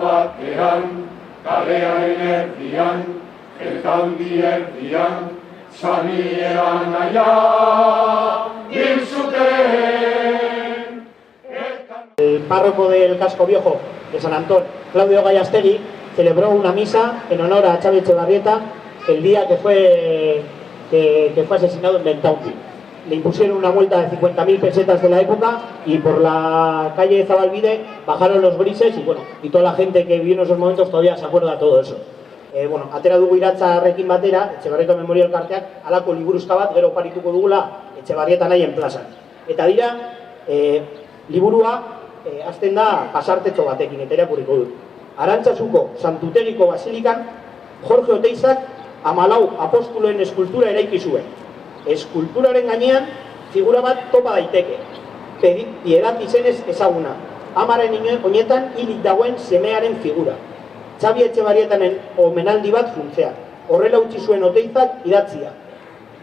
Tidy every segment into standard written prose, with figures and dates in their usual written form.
batean, kalearen erdian, elkandi erdian, sanieran naia hil zuten. El párroco del casco viejo de San Antón, Claudio Gallastegui, celebró una misa en honor a Xavi Etxebarrieta el día que fue asesinado en Bentaunti. Le impusieron una multa de 50.000 pesetas de la época y por la calle de Zabalbide bajaron los grises y toda la gente que vivió en esos momentos todavía se acuerda de todo eso. Atera dugu iratzarrekin batera, Etxebarrieta Memorial Karteak halako liburuzka bat gero oparituko dugula Etxebarrieta nahien plazan. Eta dira, liburua hasten da pasartetxo batekin, eta irakurriko dut. Arantzazuko Santutegiko Basilikan, Jorge Oteizak 14 apostuloen eskultura eraiki zuen. Eskulturaren gainean figura bat topa daiteke. Piedat izenez ezaguna. Amaren oinetan hilik dagoen semearen figura. Xavi Etxebarrietanen omenaldi bat funtzean. Horrela utzi zuen Oteizak idatzia.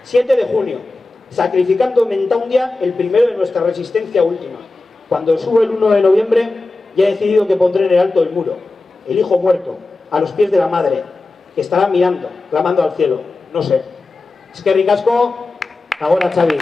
7 de junio. Sacrificando Bentaundia, el primero de nuestra resistencia última. Cuando subo el 1 de noviembre, ya he decidido que pondré en el alto del muro. El hijo muerto, a los pies de la madre, que estará mirando, clamando al cielo. No sé. Eskerrik asko, agora Xavi.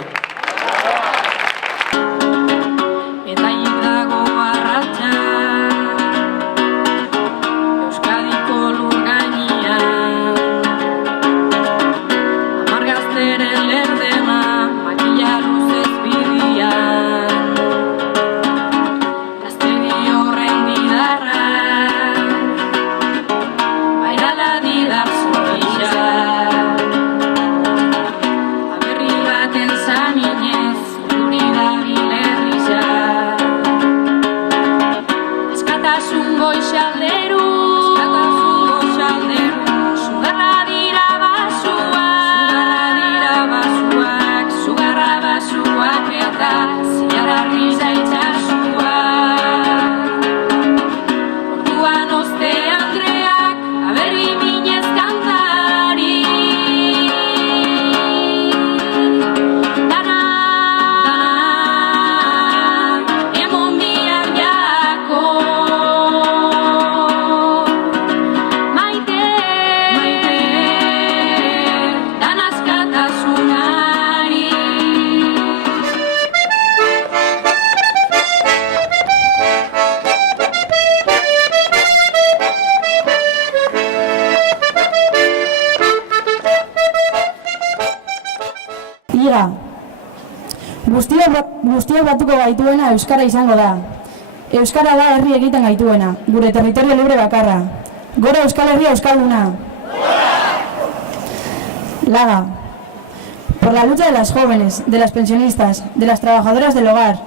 Guztiak batuko gaituena euskara izango da. Euskara da herri egiten gaituena, gure territorio libre bakarra. Gora Euskal Herria euskalduna. Laga. Por la lucha de las jóvenes, de las pensionistas, de las trabajadoras del hogar,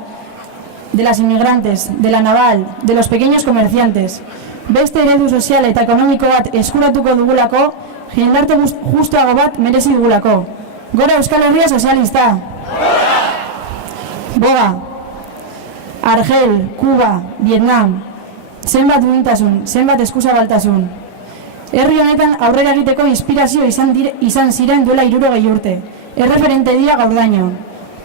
de las inmigrantes, de la naval, de los pequeños comerciantes. Beste eredu sozial eta ekonomiko bat eskuratuko dugulako, jendarte justuago bat merezi dugulako. Gora Euskal Herria sozialista. Boga, Argel, Kuba, Vietnam, zenbat duintasun, zenbat eskuzabaltasun. Herri honetan aurrera egiteko inspirazio izan ziren duela 60 urte. Erreferente dira gaurdaino.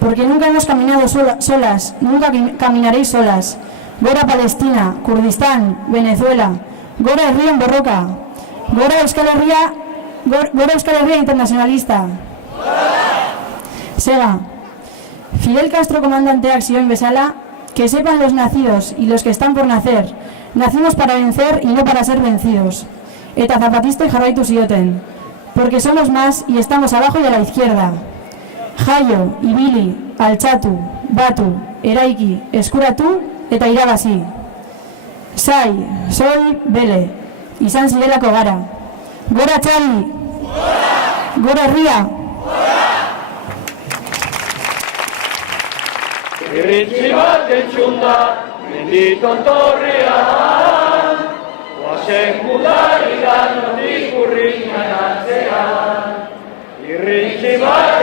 Porque nunca hemos caminado solas, nunca caminaréis solas. Gora Palestina, Kurdistán, Venezuela. Gora herrien borroka. Gora Euskal Herria internacionalista. Sega. Fidel Castro comandanteak zioen bezala, que sepan los nacidos y los que están por nacer, nacimos para vencer y no para ser vencidos. Eta zapatistek jarraitu zioten, porque somos más y estamos abajo y a la izquierda. Jaio, ibili, altxatu, batu, eraiki, eskuratu eta irabazi. Sai, soy, bele, izan zirelako gara. Gora Xavi! Gora herria! Irritzi bat entzunda, menditon torrean, oazen gudaridan ondik urriñan atzean. Irritzi bat